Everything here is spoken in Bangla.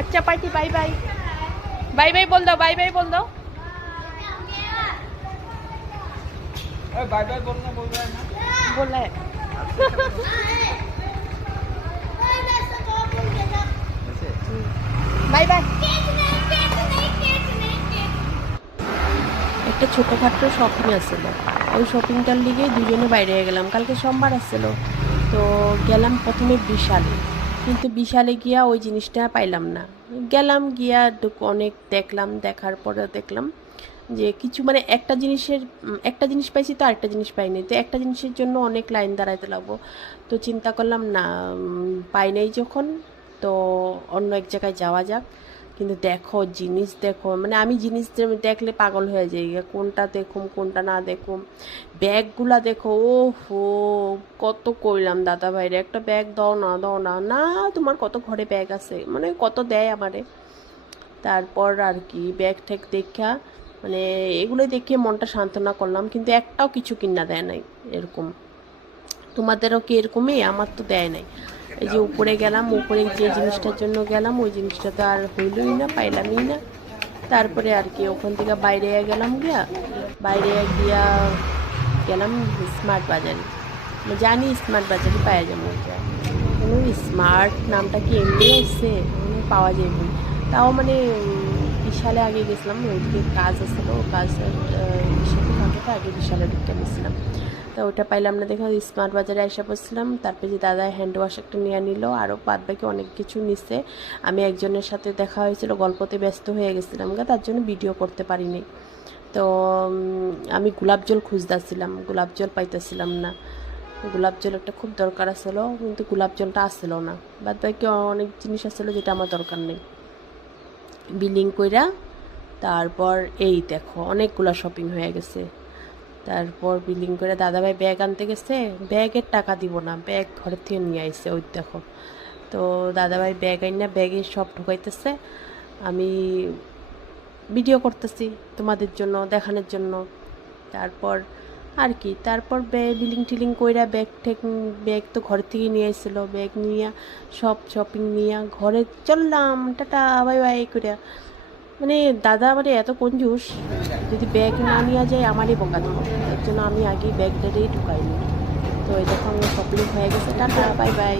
बच्चा party bye bye bye bye बोल दो बाय बाय बोल दो बाय बाय बोलना बोल रहा है ना बोल रहा है बाय बाय একটা ছোটোখাটো শপিং আসছিল ওই শপিংটার লিগে দুজনে বাইরে গেলাম কালকে সোমবার আসছিল তো গেলাম প্রথমে বিশালে কিন্তু বিশালে গিয়া ওই জিনিসটা পাইলাম না গেলাম গিয়া অনেক দেখলাম দেখার পরে দেখলাম যে কিছু মানে একটা জিনিস পাইছি তো আরেকটা জিনিস পাইনি তো একটা জিনিসের জন্য অনেক লাইন দাঁড়াইতে লাগবো তো চিন্তা করলাম না পাই নাই যখন তো অন্য এক জায়গায় যাওয়া যাক কিন্তু দেখো জিনিস দেখো মানে আমি জিনিস দেখলে পাগল হয়ে যাই কোনটা দেখুম কোনটা না দেখুম ব্যাগগুলা দেখো ও হো কত কইলাম দাদা ভাইরে একটা ব্যাগ দাও না না তোমার কত ঘরে ব্যাগ আছে মানে কত দেয় আমারে তারপর আর কি ব্যাগ ঠেক দেখা মানে এগুলো দেখে মনটা সান্ত্বনা করলাম কিন্তু একটাও কিছু কিনা দেয় নাই এরকম তোমাদেরও কি এরকমই আমার তো দেয় নাই এই যে উপরে গেলাম উপরে যে জিনিসটার জন্য গেলাম ওই জিনিসটা তো আর হইলই না পাইলামই না তারপরে আর কি ওখান থেকে বাইরে গেলাম বাইরে গিয়া গেলাম স্মার্ট বাজারে জানি স্মার্ট বাজারে পাওয়া যাবো কোনো স্মার্ট নামটা কি এমনি এসছে পাওয়া যাবে তাও মানে বিশালে আগে গেছিলাম ওইদিকে কাজ আসছিলো কাজের সাথে থাকে তো আগে বিশালে ঢুকে গেছিলাম তো ওটা পাইলাম না দেখো স্মার্ট বাজারে এসে পড়ছিলাম তারপরে যে দাদা হ্যান্ড ওয়াশ একটা নিয়ে নিল আরও বাদ বাকি অনেক কিছু নিচ্ছে আমি একজনের সাথে দেখা হয়েছিল গল্পতে ব্যস্ত হয়ে গেছিলাম তার জন্য ভিডিও করতে পারিনি তো আমি গোলাপ জল খুঁজতেছিলাম গোলাপ জল পাইতেছিলাম না গোলাপ জল একটা খুব দরকার আসলো কিন্তু গোলাপ জলটা আসলো না বাদ বাকি অনেক জিনিস আসলো যেটা আমার দরকার নেই বিলিং কইরা তারপর এই দেখো অনেকগুলো শপিং হয়ে গেছে তারপর বিলিং করে দাদাভাই ব্যাগ আনতে গেছে ব্যাগের টাকা দিব না ব্যাগ ঘরের থেকে নিয়ে আসছে ওই দেখো তো দাদাভাই ব্যাগ আইনা ব্যাগে সব ঢুকাইতেছে আমি ভিডিও করতেছি তোমাদের জন্য দেখানোর জন্য তারপর আর কি তারপর বিলিং টিলিং কইরা ব্যাগ তো ঘর থেকে নিয়ে আসছিল ব্যাগ নিয়ে সব শপিং নিয়ে ঘরে চললাম টাটা বাই বাই কইরা মানে দাদা আমারে এত কঞ্জুস যদি ব্যাগ না নিয়ে যায় আমারই বকা দেবো তার জন্য আমি আগে ব্যাগটাতেই ঢুকাইনি তো এই যখন শপিং হয়ে গেছে টাটা বাই বাই